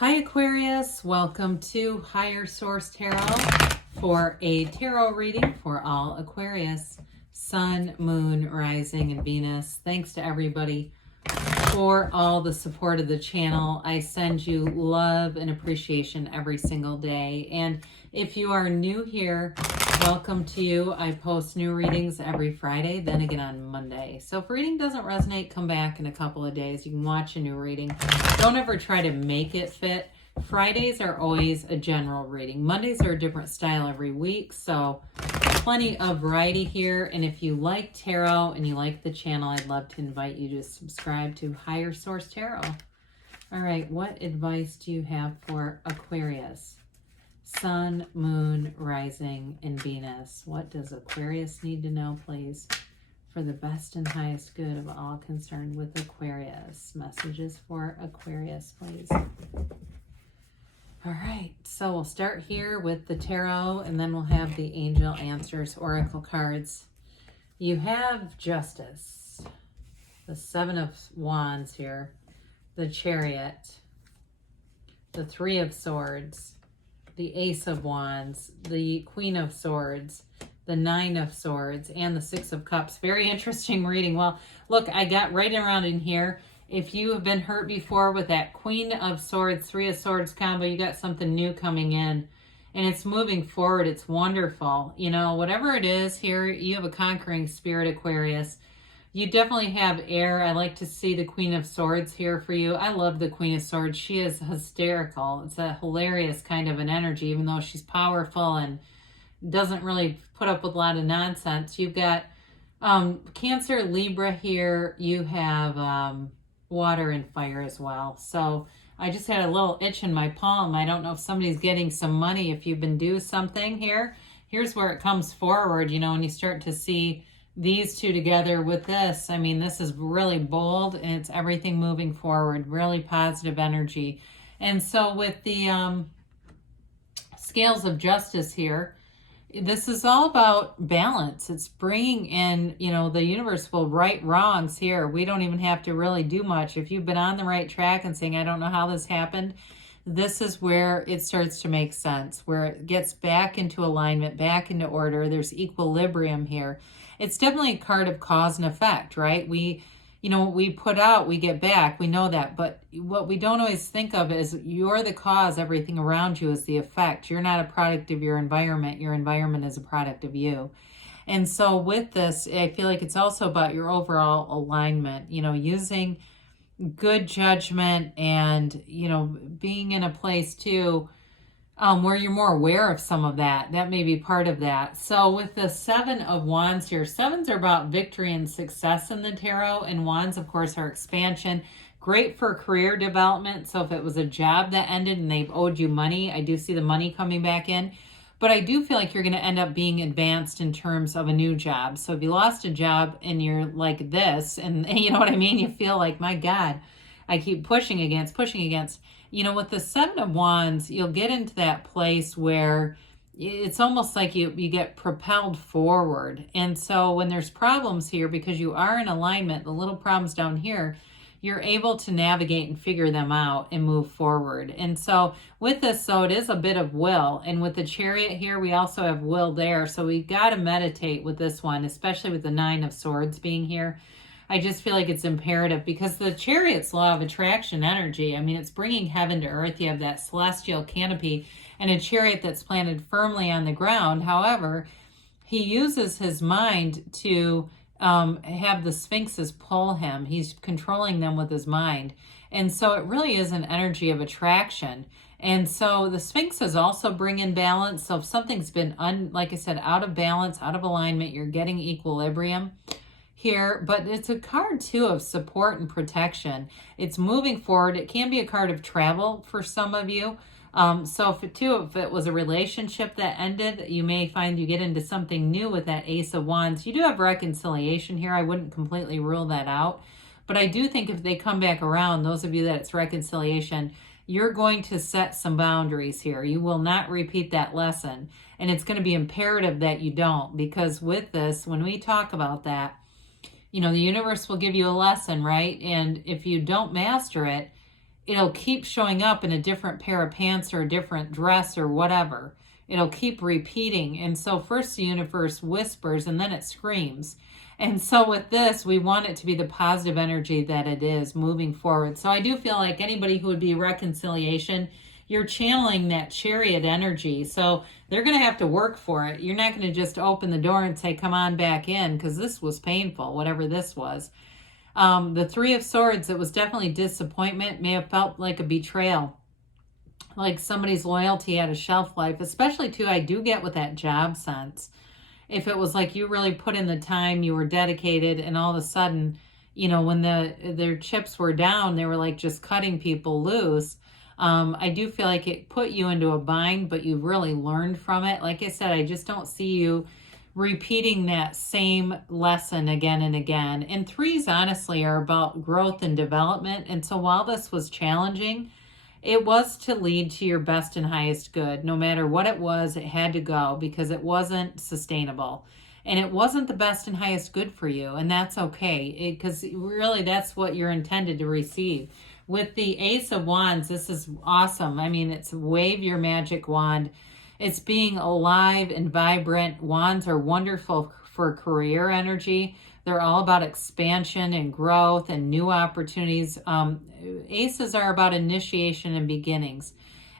Hi Aquarius, welcome to Higher Source Tarot for a tarot reading for all Aquarius, Sun, Moon, Rising, and Venus. Thanks to everybody for all the support of the channel. I send you love and appreciation every single day. And if you are new here, welcome to you. I post new readings every Friday, then again on Monday. So if reading doesn't resonate, come back in a couple of days. You can watch a new reading. Don't ever try to make it fit. Fridays are always a general reading. Mondays are a different style every week. So plenty of variety here. And if you like tarot and you like the channel, I'd love to invite you to subscribe to Higher Source Tarot. All right, what advice do you have for Aquarius? Sun, Moon, Rising, and Venus. What does Aquarius need to know, please, for the best and highest good of all concerned with Aquarius? Messages for Aquarius, please. All right, so we'll start here with the tarot, and then we'll have the Angel Answers Oracle cards. You have Justice, the Seven of Wands here, the Chariot, the Three of Swords, the Ace of Wands, the Queen of Swords, the Nine of Swords, and the Six of Cups. Very interesting reading. Well, look, I got right around in here. If you have been hurt before with that Queen of Swords, Three of Swords combo, you got something new coming in. And it's moving forward. It's wonderful. You know, whatever it is here, you have a conquering spirit, Aquarius. You definitely have air. I like to see the Queen of Swords here for you. I love the Queen of Swords. She is hysterical. It's a hilarious kind of an energy, even though she's powerful and doesn't really put up with a lot of nonsense. You've got Cancer, Libra here. You have water and fire as well. So I just had a little itch in my palm. I don't know if somebody's getting some money, if you've been due something here. Here's where it comes forward, you know, when you start to see these two together with this. I mean, this is really bold and it's everything moving forward, really positive energy. And so with the scales of justice here, this is all about balance. It's bringing in, you know, the universe will right wrongs here. We don't even have to really do much. If you've been on the right track and saying, I don't know how this happened, this is where it starts to make sense, where it gets back into alignment, back into order. There's equilibrium here. It's definitely a card of cause and effect, right? We, you know, we put out, we get back. We know that. But what we don't always think of is you're the cause. Everything around you is the effect. You're not a product of your environment. Your environment is a product of you. And so with this, I feel like it's also about your overall alignment, you know, using good judgment and, you know, being in a place too where you're more aware of some of that. That may be part of that. So with the Seven of Wands here, sevens are about victory and success in the tarot, and wands, of course, are expansion. Great for career development. So if it was a job that ended and they've owed you money, I do see the money coming back in. But I do feel like you're going to end up being advanced in terms of a new job. So if you lost a job and you're like this, and you know what I mean? You feel like, my God, I keep pushing against. You know, with the Seven of Wands, you'll get into that place where it's almost like you get propelled forward. And so when there's problems here, because you are in alignment, the little problems down here, you're able to navigate and figure them out and move forward. And so with this, so it is a bit of will. And with the Chariot here, we also have will there. So we got to meditate with this one, especially with the Nine of Swords being here. I just feel like it's imperative because the Chariot's law of attraction energy, I mean, it's bringing heaven to earth. You have that celestial canopy and a chariot that's planted firmly on the ground. However, he uses his mind to have the sphinxes pull him. He's controlling them with his mind. And so it really is an energy of attraction. And so the sphinxes also bring in balance. So if something's been, like I said, out of balance, out of alignment, you're getting equilibrium here. But it's a card too of support and protection. It's moving forward. It can be a card of travel for some of you. So if it was a relationship that ended, you may find you get into something new with that Ace of Wands. You do have reconciliation here. I wouldn't completely rule that out. But I do think if they come back around, those of you that it's reconciliation, you're going to set some boundaries here. You will not repeat that lesson. And it's going to be imperative that you don't, because with this, when we talk about that, you know, the universe will give you a lesson, right? And if you don't master it, it'll keep showing up in a different pair of pants or a different dress or whatever. It'll keep repeating. And so first the universe whispers and then it screams. And so with this, we want it to be the positive energy that it is moving forward. So I do feel like anybody who would be reconciliation, you're channeling that chariot energy. So they're going to have to work for it. You're not going to just open the door and say, come on back in, because this was painful, whatever this was. The Three of Swords, it was definitely disappointment, may have felt like a betrayal, like somebody's loyalty had a shelf life, especially too, I do get with that job sense. If it was like you really put in the time, you were dedicated, and all of a sudden, you know, when their chips were down, they were like just cutting people loose. I do feel like it put you into a bind, but you've really learned from it. Like I said, I just don't see you repeating that same lesson again and again. And threes, honestly, are about growth and development. And so while this was challenging, it was to lead to your best and highest good. No matter what it was, it had to go because it wasn't sustainable. And it wasn't the best and highest good for you. And that's okay, because really that's what you're intended to receive. With the Ace of Wands, this is awesome. I mean, it's wave your magic wand. It's being alive and vibrant. Wands are wonderful for career energy. They're all about expansion and growth and new opportunities. Aces are about initiation and beginnings.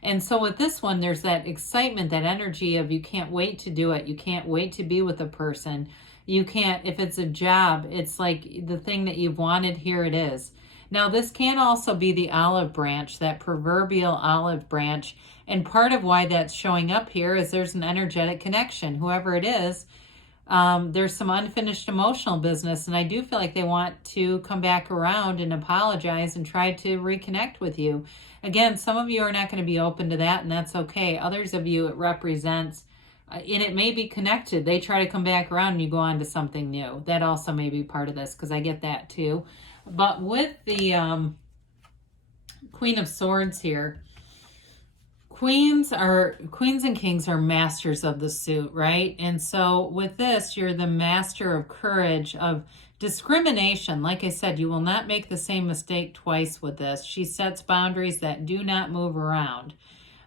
And so with this one, there's that excitement, that energy of you can't wait to do it. You can't wait to be with a person. You can't, if it's a job, it's like the thing that you've wanted, here it is. Now, this can also be the olive branch, that proverbial olive branch. And part of why that's showing up here is there's an energetic connection. Whoever it is, there's some unfinished emotional business. And I do feel like they want to come back around and apologize and try to reconnect with you. Again, some of you are not going to be open to that, and that's okay. Others of you, it represents, and it may be connected. They try to come back around and you go on to something new. That also may be part of this, because I get that too. But with the Queen of Swords here, Queens and kings are masters of the suit, right? And so with this, you're the master of courage, of discrimination. Like I said, you will not make the same mistake twice with this. She sets boundaries that do not move around.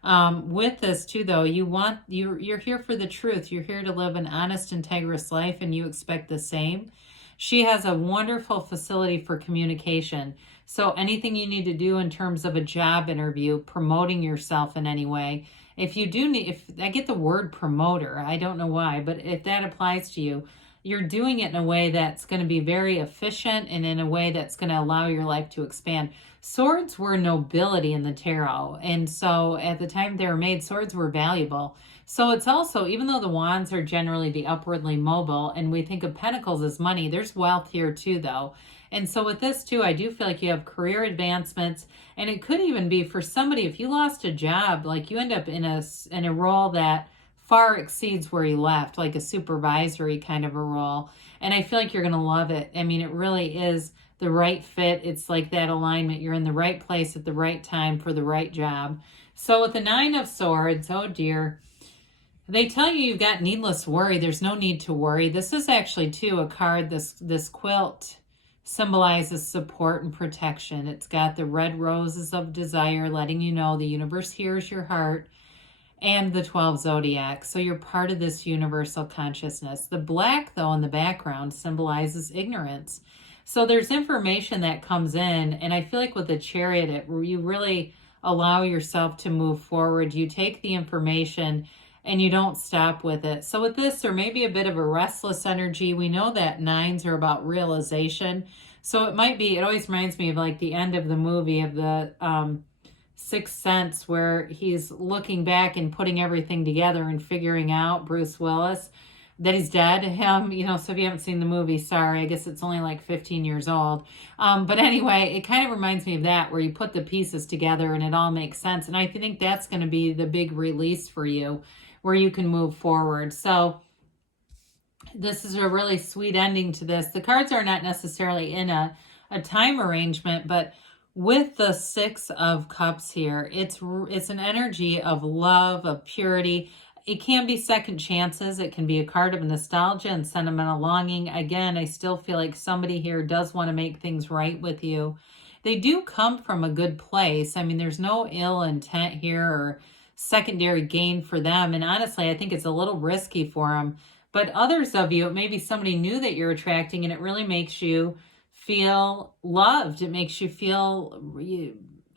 With this too, though, you're here for the truth. You're here to live an honest, integrous life, and you expect the same. She has a wonderful facility for communication. So anything you need to do in terms of a job interview, promoting yourself in any way, if you do need, if I get the word promoter, I don't know why, but if that applies to you, you're doing it in a way that's going to be very efficient and in a way that's going to allow your life to expand. Swords were nobility in the tarot. And so at the time they were made, swords were valuable. So it's also, even though the wands are generally the upwardly mobile and we think of pentacles as money, there's wealth here too, though. And so with this too, I do feel like you have career advancements, and it could even be for somebody, if you lost a job, like you end up in a role that far exceeds where you left, like a supervisory kind of a role. And I feel like you're going to love it. I mean, it really is the right fit. It's like that alignment. You're in the right place at the right time for the right job. So with the Nine of Swords, oh dear, they tell you you've got needless worry. There's no need to worry. This is actually too a card, this quilt symbolizes support and protection. It's got the red roses of desire, letting you know the universe hears your heart, and the 12 zodiacs. So you're part of this universal consciousness. The black, though, in the background symbolizes ignorance. So there's information that comes in, and I feel like with the chariot, you really allow yourself to move forward. You take the information and you don't stop with it. So with this, there may be a bit of a restless energy. We know that nines are about realization. So it might be, it always reminds me of like the end of the movie of the Sixth Sense, where he's looking back and putting everything together and figuring out, Bruce Willis, that he's dead. You know, so if you haven't seen the movie, sorry, I guess it's only like 15 years old. But anyway, it kind of reminds me of that, where you put the pieces together and it all makes sense. And I think that's going to be the big release for you, where you can move forward. So this is a really sweet ending to this. The cards are not necessarily in a time arrangement, but with the Six of Cups here, it's an energy of love, of purity. It can be second chances. It can be a card of nostalgia and sentimental longing. Again, I still feel like somebody here does want to make things right with you. they do come from a good place. I mean, there's no ill intent here or secondary gain for them. And honestly, I think it's a little risky for them. But others of you, it may be somebody new that you're attracting, and it really makes you feel loved. It makes you feel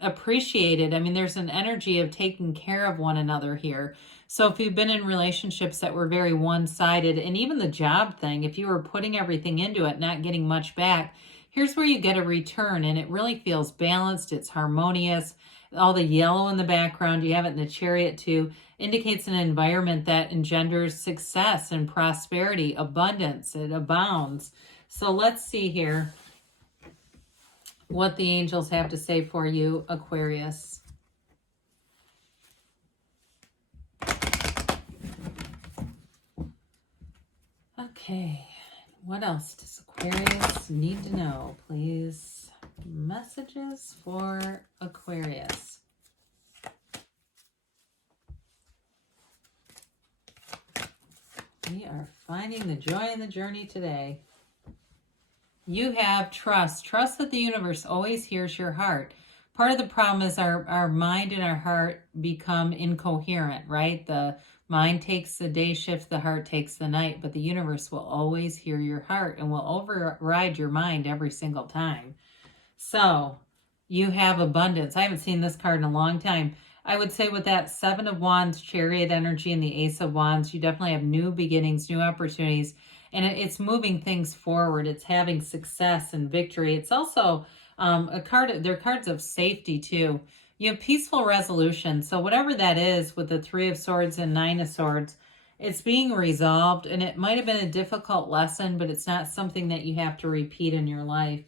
appreciated. I mean, there's an energy of taking care of one another here. So if you've been in relationships that were very one-sided, and even the job thing, if you were putting everything into it, not getting much back, here's where you get a return, and it really feels balanced. It's harmonious. All the yellow in the background, you have it in the chariot too, indicates an environment that engenders success and prosperity, abundance. It abounds. So let's see here what the angels have to say for you, Aquarius. Okay, what else does Aquarius need to know, please? Messages for Aquarius. We are finding the joy in the journey today. You have trust. Trust that the universe always hears your heart. Part of the problem is our mind and our heart become incoherent, right? The mind takes the day shift, the heart takes the night, but the universe will always hear your heart and will override your mind every single time. So you have abundance. I haven't seen this card in a long time. I would say with that Seven of Wands, Chariot energy, and the Ace of Wands, you definitely have new beginnings, new opportunities, and it's moving things forward. It's having success and victory. It's also they're cards of safety too. You have peaceful resolution. So whatever that is with the Three of Swords and Nine of Swords, it's being resolved, and it might have been a difficult lesson, but it's not something that you have to repeat in your life.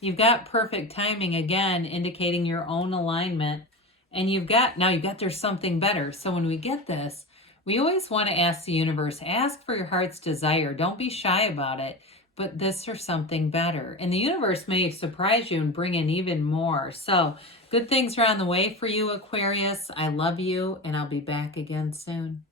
You've got perfect timing, again, indicating your own alignment. And now you've got there's something better. So when we get this, we always want to ask the universe, ask for your heart's desire. Don't be shy about it, but this or something better. And the universe may surprise you and bring in even more. So good things are on the way for you, Aquarius. I love you, and I'll be back again soon.